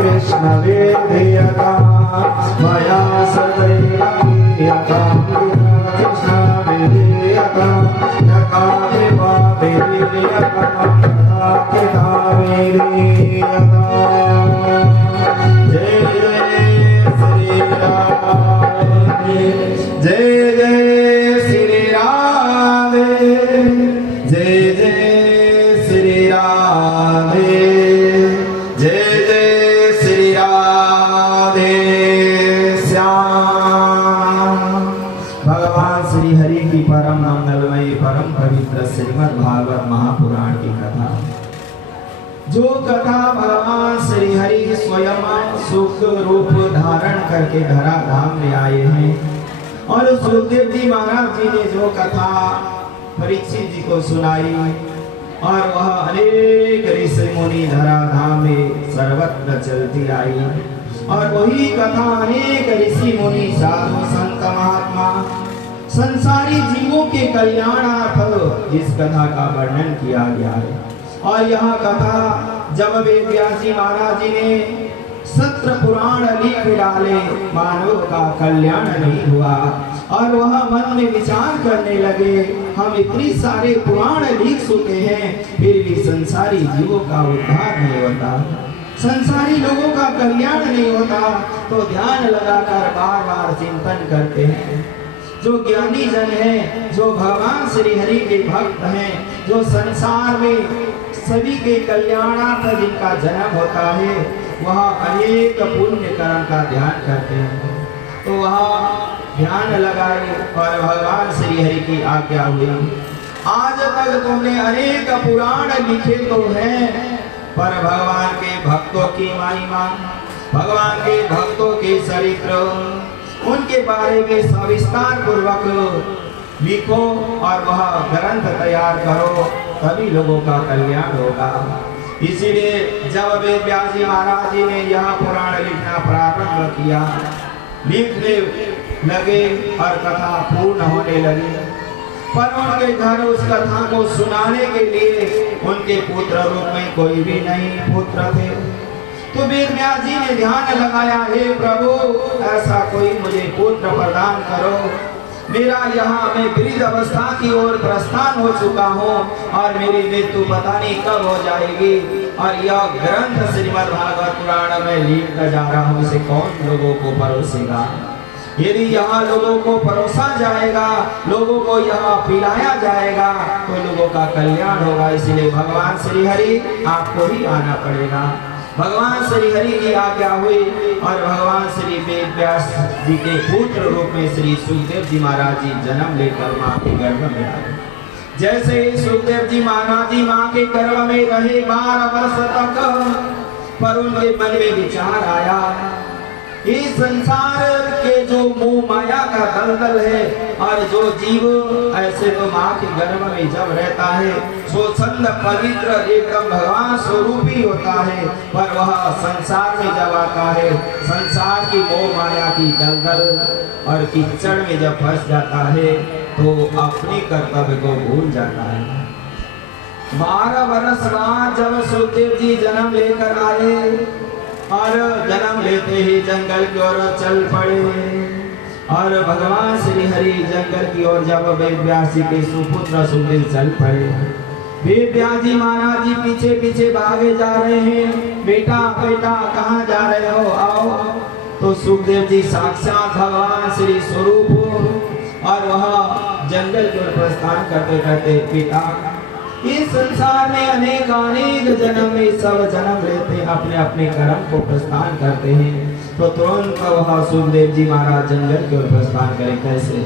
कृष्ण वेदयता मया सदैव कृष्ण वेदयता भागवत महापुराण की कथा, जो कथा भगवान श्री हरि स्वयं सुख रूप धारण करके धरा धाम में आए हैं। और सुखदेव जी महाराज जी ने जो कथा परीक्षित जी को सुनाई, और वह अनेक ऋषि मुनि धरा धाम में सर्वत्र चलती आई, और वही कथा अनेक ऋषि मुनि साधु संत महात्मा संसारी जीवों के कल्याणार्थ इस कथा का वर्णन किया गया है। और यह कथा जब वेद व्यास जी महाराज जी ने सत्र पुराण लिख डाले, मानव का कल्याण नहीं हुआ, और वह मन में विचार करने लगे, हम इतनी सारे पुराण लिख चुके हैं, फिर भी संसारी जीवों का उद्धार नहीं होता, संसारी लोगों का कल्याण नहीं होता। तो ध्यान लगाकर बार बार चिंतन करते हैं। जो ज्ञानी जन हैं, जो भगवान श्री हरि के भक्त हैं, जो संसार में सभी के कल्याणार्थ जिनका जन्म होता है, वह अनेक पुण्य कर्म का ध्यान करते हैं। तो वह ध्यान लगाए और भगवान श्री हरि की आज्ञा हुई। आज तक तुमने अनेक पुराण लिखे तो हैं, पर भगवान के भक्तों की महिमा, भगवान के भक्तों के चरित्र, उनके बारे में सविस्तार पूर्वक लिखो और वह ग्रंथ तैयार करो, तभी लोगों का कल्याण होगा। इसीलिए जब वेद व्यास जी महाराज जी ने यह पुराण लिखना प्रारंभ किया, लिखने लगे और कथा पूर्ण होने लगी, पर उनके घर उस कथा को सुनाने के लिए उनके पुत्र रूप में कोई भी नहीं पुत्र थे। तो वेद व्यास जी ने ध्यान लगाया, हे प्रभु ऐसा कोई मुझे पुत्र प्रदान करो, मेरा यहाँ मैं वृद्ध अवस्था की ओर प्रस्थान हो चुका हूँ और मेरी मृत्यु पता नहीं कब हो जाएगी, और यह ग्रंथ श्रीमद् भागवत पुराण में लिख कर जा रहा हूँ, इसे कौन लोगों को परोसेगा। यदि यहाँ लोगों को परोसा जाएगा, लोगों को यहाँ पिलाया जाएगा, तो लोगों का कल्याण होगा। इसलिए भगवान श्री हरि आपको ही आना पड़ेगा। भगवान श्री हरि की आज्ञा हुई और भगवान श्री वेद व्यास जी के पुत्र रूप में श्री सुखदेव जी महाराज जी जन्म लेकर माँ के गर्भ में आए। जैसे ही सुखदेव जी महाराज जी माँ के गर्भ में रहे 12 वर्ष तक, पर उनके मन में विचार आया, इस संसार के जो मोह माया का दलदल है, और जो जीव ऐसे तो माँ के गर्भ में जब रहता है स्वच्छंद पवित्र एकदम भगवान स्वरूप ही होता है, पर वह संसार में जब आता है, संसार की मोह माया की दलदल और कीचड़ में जब फंस जाता है, तो अपने कर्तव्य को भूल जाता है। 12 वर्ष बाद जब सुखदेव जी जन्म लेकर आए, और जन्म लेते ही जंगल की ओर चल पड़े, और भगवान श्री हरि जंगल की ओर जब वेद व्यास जी के सुपुत्र सुखदेव चल पड़े, वेद व्यास जी महाराज जी पीछे पीछे भागे जा रहे हैं, बेटा बेटा कहाँ जा रहे हो, आओ। तो सुखदेव जी साक्षात भगवान श्री स्वरूप, और वह जंगल की ओर प्रस्थान करते करते, पिता इस संसार में अनेक जन्म में सब जन्म लेते अपने अपने कर्म को प्रस्थान करते हैं। तो तुरंत वह सुखदेव जी महाराज जंगल की ओर प्रस्थान करें। कैसे?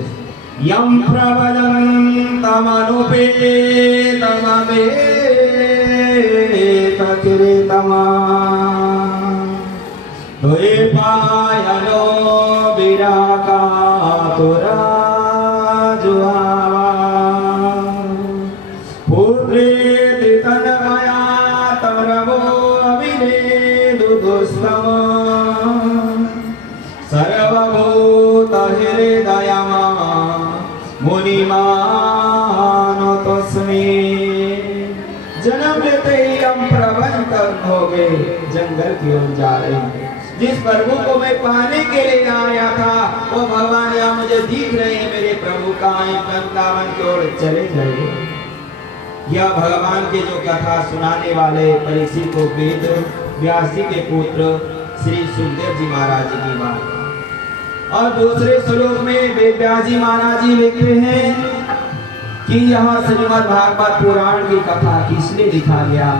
यम प्रबलं तमनुपेतमवे तकिरेतमा तोए पायनो विराकातुरा जुहावा पुत्रेति तन्मया तरवो अभिनेदुदुस्तम सर्वभूतहृदयमा मुनिमानो तस्मै। जन्म लेते ही हम प्रबंध हो गए, जंगल की ओर जा रहे हैं। जिस प्रभु को मैं पाने के लिए आया था, वो भगवान यहाँ मुझे दिख रहे हैं, मेरे प्रभु का वृंदावन की ओर चले गए। यह भगवान के जो कथा सुनाने वाले परीक्षित को वेद व्यास जी के पुत्र श्री सुखदेव जी महाराज जी की बात। और दूसरे श्लोक में वेद व्यास जी महाराज जी लिखते हैं कि यह श्रीमद् भागवत पुराण की कथा किसने लिखा गया,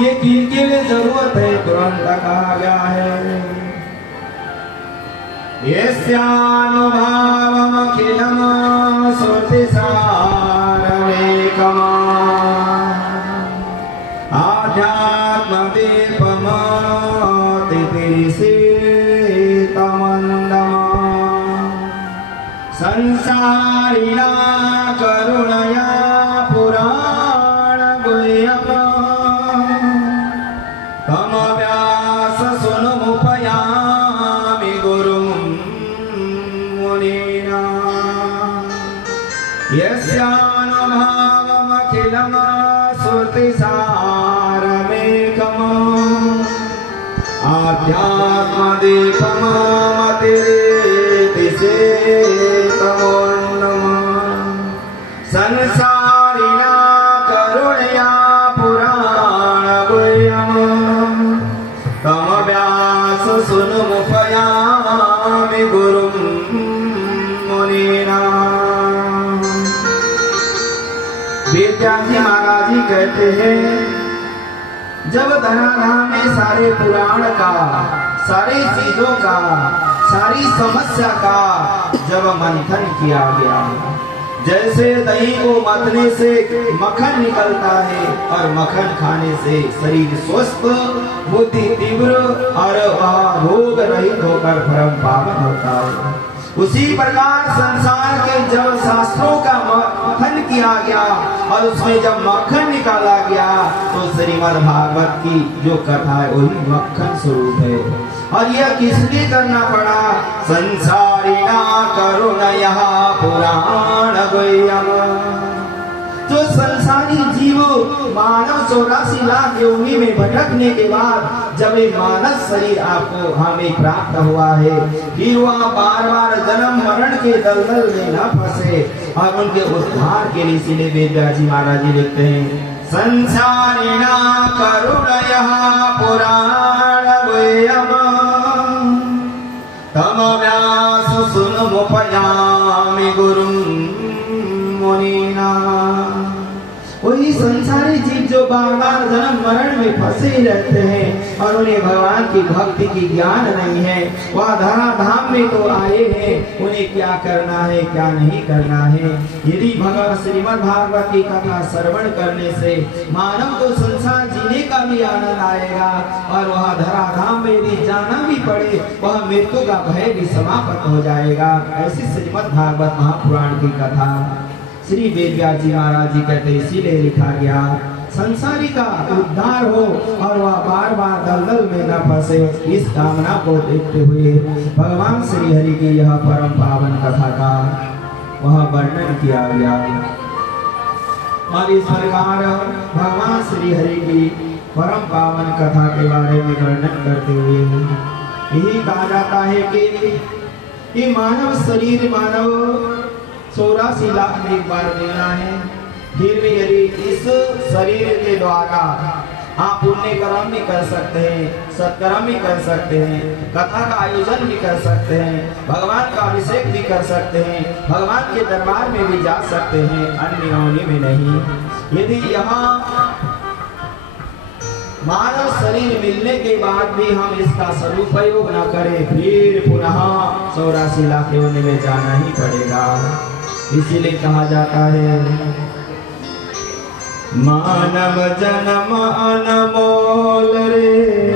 ये किनके लिए जरूरत है, तुरंत कहा गया है। यस्यानुभावमखिलं श्रुतिसारमेकम् आध्यात्मदीपमतिपिरीषितमन्दम् संसारिणा करुणया पुराणगुह्यम् तमव्याससुनुमुपयामि गुरुं मुनीना। यस्यानुभावमखिलं श्रुतिसारमेकम् आध्यात्मदीपमतिपिरीषितमन्दम् संसारिणा करुणया पुराणगुह्यम् तमव्याससुनुमुपयामि गुरुं मुनीना। वेद व्यास जी महाराज जी कहते हैं, जब धराधाम में सारे पुराण का, सारी चीजों का, सारी समस्या का जब मंथन किया गया, जैसे दही को मतने से मक्खन निकलता है और मक्खन खाने से शरीर स्वस्थ, बुद्धि तीव्र और रोग रहित होकर परम पावन होता है, उसी प्रकार संसार के जब शास्त्रों का मंथन किया गया और उसमें जब मक्खन निकाला गया तो श्रीमद् भागवत की जो कथा है वही मक्खन स्वरूप है। और यह किसलिए करना पड़ा, संसारिणा करुणया पुराणगुह्यम्। तो संसारी जीव मानव 84 लाख योनि में भटकने के बाद जब एक मानव शरीर आपको हमें प्राप्त हुआ है, फिर वह बार बार जन्म मरण के दलदल में न फंसे और उनके उद्धार के लिए इसलिए वेद व्यास जी महाराज जी लिखते हैं, संसारिणा करुणया पुराणगुह्यम् तमव्याससुनुमुपयामि गुरुं मुनीना। वही संसारी जीव जो बार बार जन्म मरण में फंसे ही रहते हैं और उन्हें भगवान की भक्ति की ज्ञान नहीं है, वह धराधाम में तो आए हैं, उन्हें क्या करना है क्या नहीं करना है। यदि भगवान श्रीमद् भागवत की कथा श्रवण करने से मानव को संसार जीने का भी आनंद आएगा और वह धराधाम में यदि जाना भी पड़े वह मृत्यु का भय भी समाप्त हो जाएगा। ऐसी श्रीमद् भागवत महापुराण की कथा श्री वेद व्यास जी महाराज जी कहते इसीलिए लिखा गया, संसारी का उद्धार हो और वह बार बार दलदल में न फंसे, इस कामना को देखते हुए भगवान श्री हरि की यह परम पावन कथा का वह वर्णन किया गया। और इस प्रकार भगवान श्री हरि की परम पावन कथा के बारे में वर्णन करते हुए यही कहा जाता है कि मानव शरीर मानव 84 लाख में एक बार मिलना है। फिर भी यदि इस शरीर के द्वारा आप पुण्य कर्म भी कर सकते हैं, सत्कर्म भी कर सकते हैं, कथा का आयोजन भी कर सकते हैं, भगवान का अभिषेक भी कर सकते हैं, भगवान के दरबार में भी जा सकते हैं, अन्य योनि में नहीं। यदि यहाँ मानव शरीर मिलने के बाद भी हम इसका सदुपयोग न करें, फिर पुनः 84 लाख योनि में जाना ही पड़ेगा। इसीलिए कहा जाता है, मानव जन्म अनमोल रे